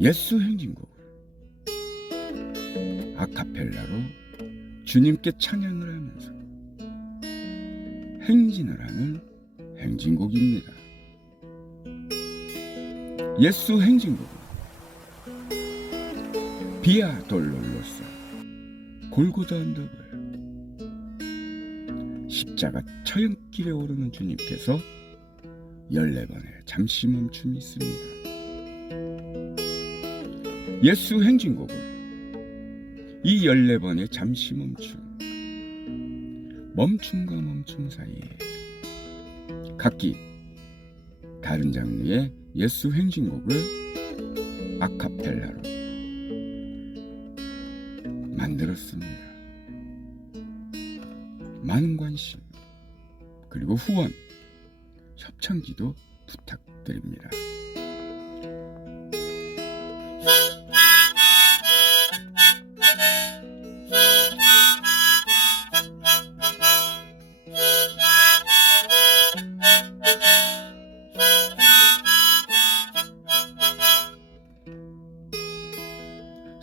예수 행진곡을 아카펠라로 주님께 찬양을 하면서 행진을 하는 행진곡입니다. 예수 행진곡은 비아 돌롤로서 골고다 언덕을 십자가 처형길에 오르는 주님께서 14번의 잠시 멈춤이 있습니다. 예수 행진곡은 이 14번의 잠시 멈춤 멈춤과 멈춤 사이에 각기 다른 장르의 예수 행진곡을 아카펠라로 만들었습니다. 많은 관심 그리고 후원 협찬기도 부탁드립니다.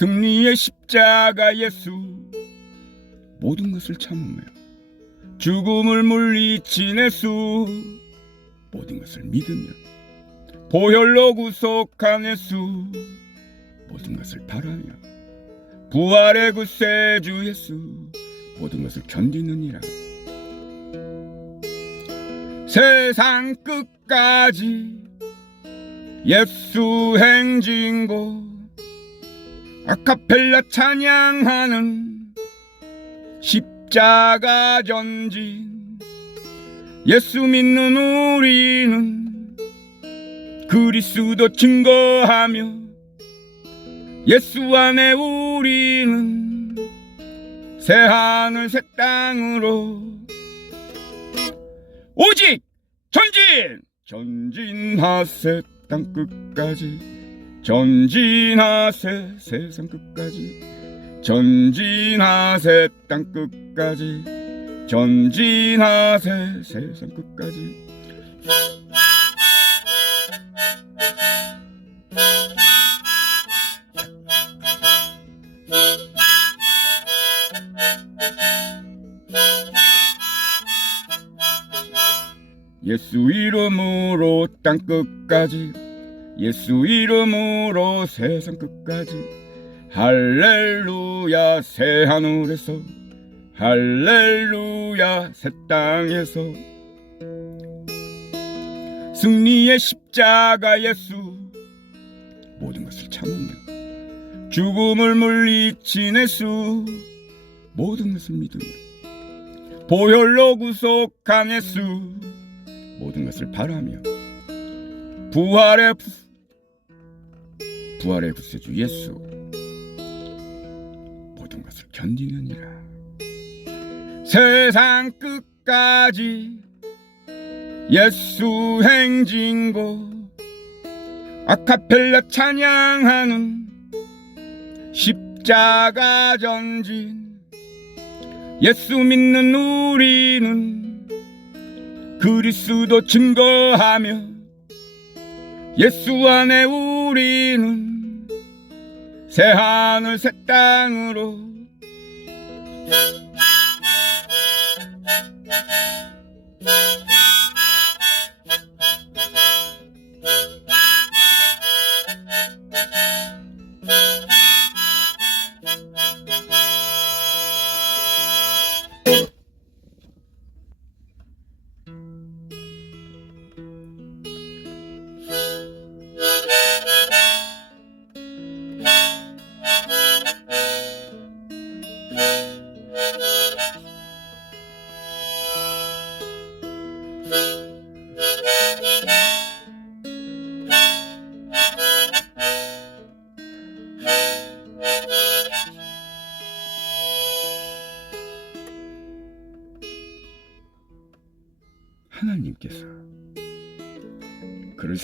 승리의 십자가 예수. 모든 것을 참으며 죽음을 물리친 예수. 모든 것을 믿으며 보혈로 구속한 예수. 모든 것을 바라며 부활의 구세주 예수. 모든 것을 견디느니라. 세상 끝까지 예수 행진곡 아카펠라 찬양하는 십자가 전진 예수 믿는 우리는 그리스도 증거하며 예수 안에 우리는 새 하늘 새 땅으로 오직 전진! 전진하세 땅 끝까지 전진하세 세상 끝까지. 전진하세 땅 끝까지. 전진하세 세상 끝까지. 예수 이름으로 땅 끝까지 예수 이름으로 세상 끝까지. 할렐루야 새 하늘에서. 할렐루야 새 땅에서. 승리의 십자가 예수. 모든 것을 참으며 죽음을 물리친 예수. 모든 것을 믿으며 보혈로 구속한 예수. 모든 것을 바라며 부활의 부, 부활의 구세주 예수. 모든 것을 견디느니라. 세상 끝까지 예수 행진고 아카펠라 찬양하는 십자가 전진 예수 믿는 우리는 그리스도 증거하며 예수 안에 우리는 새 하늘 새 땅으로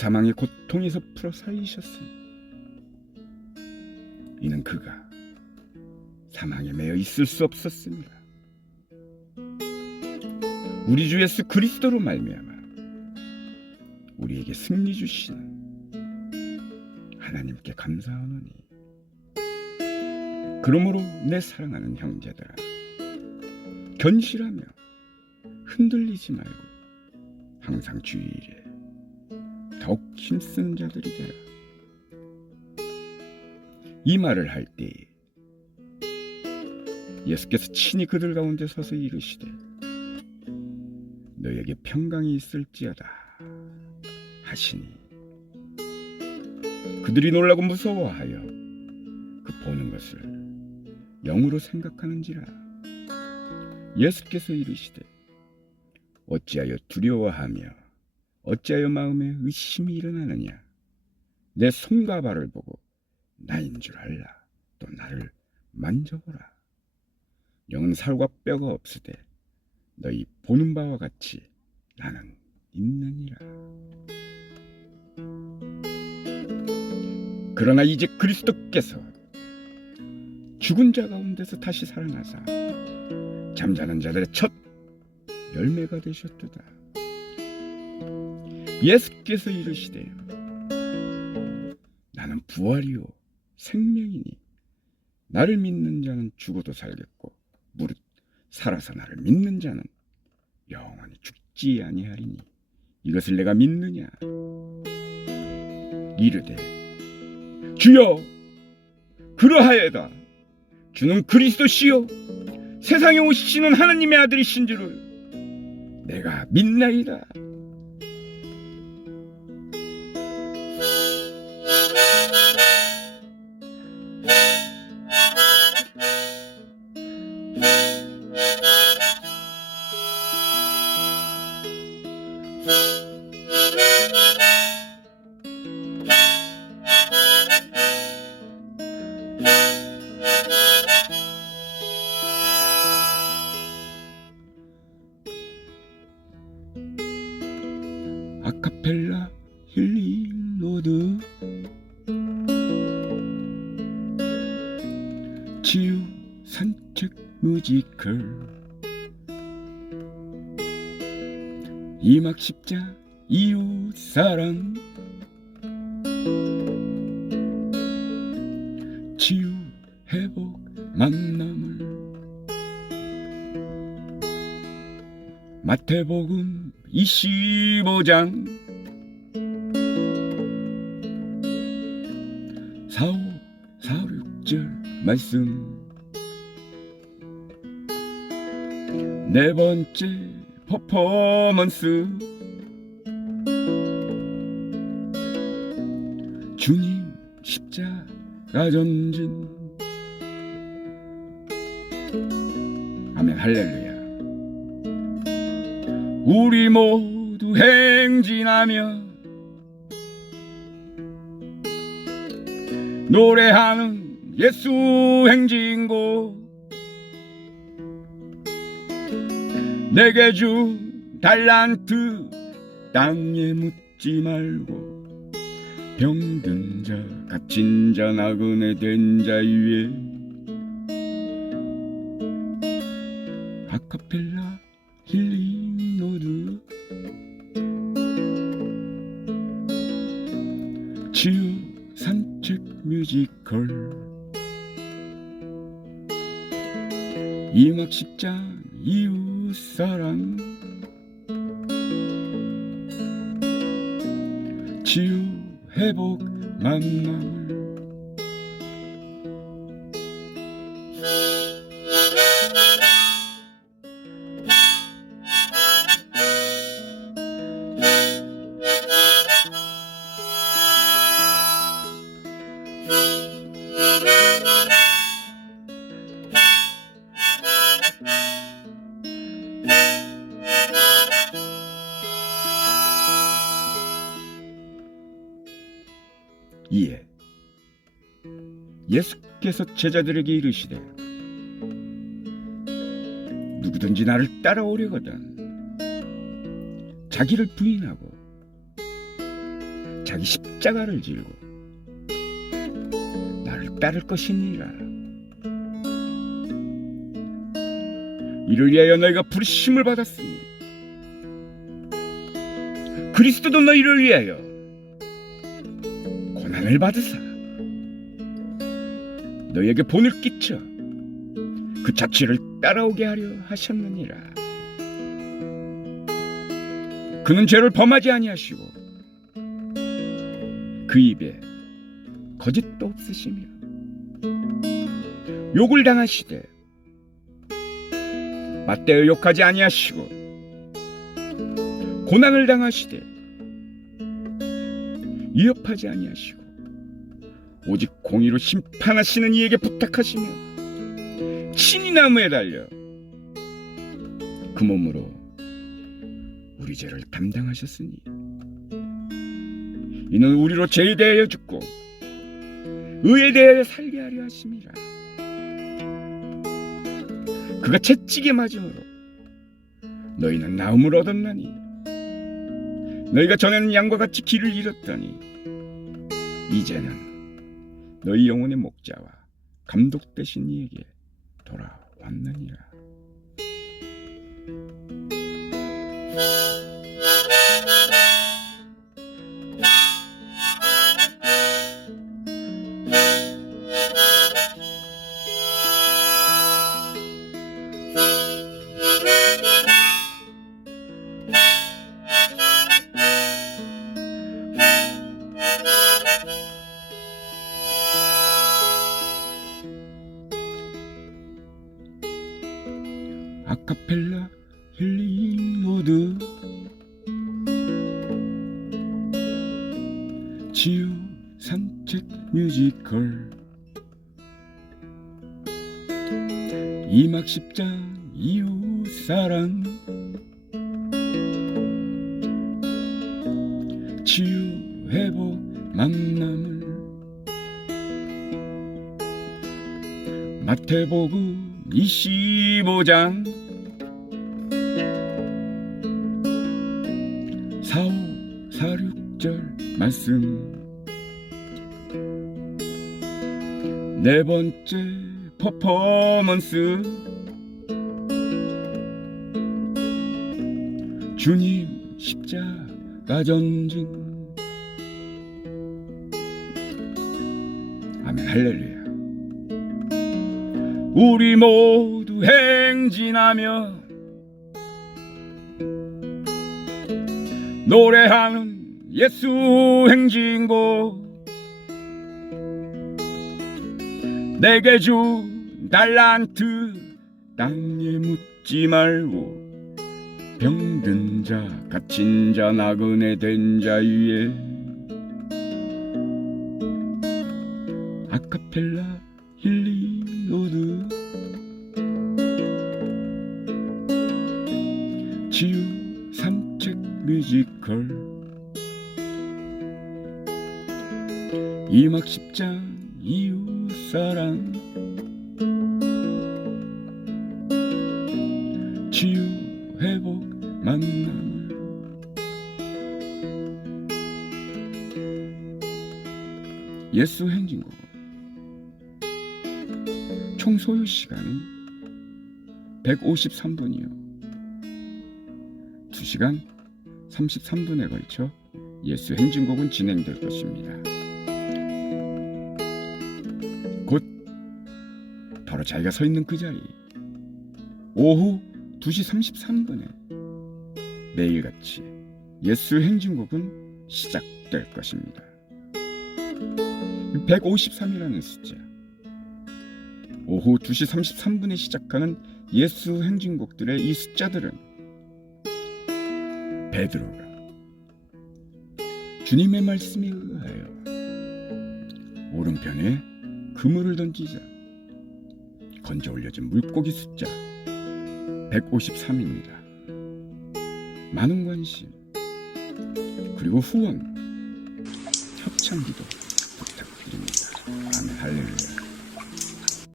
사망의 고통에서 풀어 살리셨으니 이는 그가 사망에 매여 있을 수 없었습니다. 우리 주 예수 그리스도로 말미암아 우리에게 승리 주시는 하나님께 감사하노니 그러므로 내 사랑하는 형제들아 견실하며 흔들리지 말고 항상 주의에 더욱 힘쓰는 자들이 되라 이 말을 할 때 예수께서 친히 그들 가운데 서서 이르시되 너에게 평강이 있을지어다 하시니 그들이 놀라고 무서워하여 그 보는 것을 영으로 생각하는지라. 예수께서 이르시되 어찌하여 두려워하며 어찌하여 마음에 의심이 일어나느냐? 내 손과 발을 보고 나인 줄 알라. 또 나를 만져보라. 영은 살과 뼈가 없으되 너희 보는 바와 같이 나는 있느니라. 그러나 이제 그리스도께서 죽은 자 가운데서 다시 살아나사 잠자는 자들의 첫 열매가 되셨도다. 예수께서 이르시되 나는 부활이요 생명이니 나를 믿는 자는 죽어도 살겠고 무릇 살아서 나를 믿는 자는 영원히 죽지 아니하리니 이것을 내가 믿느냐? 이르되 주여 그러하여다. 주는 그리스도시요 세상에 오시는 하나님의 아들이신 줄을 내가 믿나이다 로드. 치유 산책 뮤지컬. 이막 십자 이웃 사랑. 치유 회복 만남을. 마태복음 25장 말씀. 네 번째 퍼포먼스. 주님 십자가 전진. 아멘 할렐루야. 우리 모두 행진하며 노래하는 예수 행진곡 내게 준 달란트 땅에 묻지 말고 병든 자 갇힌 자 나그네 된 자 위에 아카펠라 힐링 이막 십장 이웃 사랑. 치유 회복 만남 이에 예수께서 제자들에게 이르시되 누구든지 나를 따라오려거든 자기를 부인하고 자기 십자가를 지고 나를 따를 것이니라. 이를 위하여 너희가 부르심을 받았으니 그리스도도 너희를 위하여 고난을 받으사 너에게 본을 끼쳐 그 자취를 따라오게 하려 하셨느니라. 그는 죄를 범하지 아니하시고 그 입에 거짓도 없으시며 욕을 당하시되 맞대어 욕하지 아니하시고 고난을 당하시되 위협하지 아니하시고 오직 공의로 심판하시는 이에게 부탁하시며 친히 나무에 달려 그 몸으로 우리 죄를 담당하셨으니 이는 우리로 죄에 대하여 죽고 의에 대하여 살게 하려 하심이라. 그가 채찍에 맞음으로 너희는 나음을 얻었나니 너희가 전에는 양과 같이 길을 잃었더니 이제는 너희 영혼의 목자와 감독 되신 이에게 돌아왔느니라 산책 뮤지컬. 이막 10장 이웃 사랑. 치유 회복 만남을. 마태복음 25장. 사오 사육절 말씀 네 번째 퍼포먼스. 주님 십자가 전증 아멘 할렐루야. 우리 모두 행진하며 노래하는 예수 행진곡 내게 준 달란트 땅에 묻지 말고 병든 자 갇힌 자 나그네 된 자 위에 아카펠라 로드 치유 산책 뮤지컬 이막 10장 이웃 사랑. 치유 회복 만남. 예수 행진곡. 총 소요 시간은 153분이요. 2시간 33분에 걸쳐 예수 행진곡은 진행될 것입니다. 바로 자기가 서 있는 그 자리 오후 2시 33분에 매일같이 예수 행진곡은 시작될 것입니다. 153이라는 숫자 오후 2시 33분에 시작하는 예수 행진곡들의 이 숫자들은 베드로가 주님의 말씀에 의하여 오른편에 그물을 던지자 건져 올려진 물고기 숫자 153입니다. 많은 관심 그리고 후원 협찬기도 부탁드립니다. 아멘 할렐루야.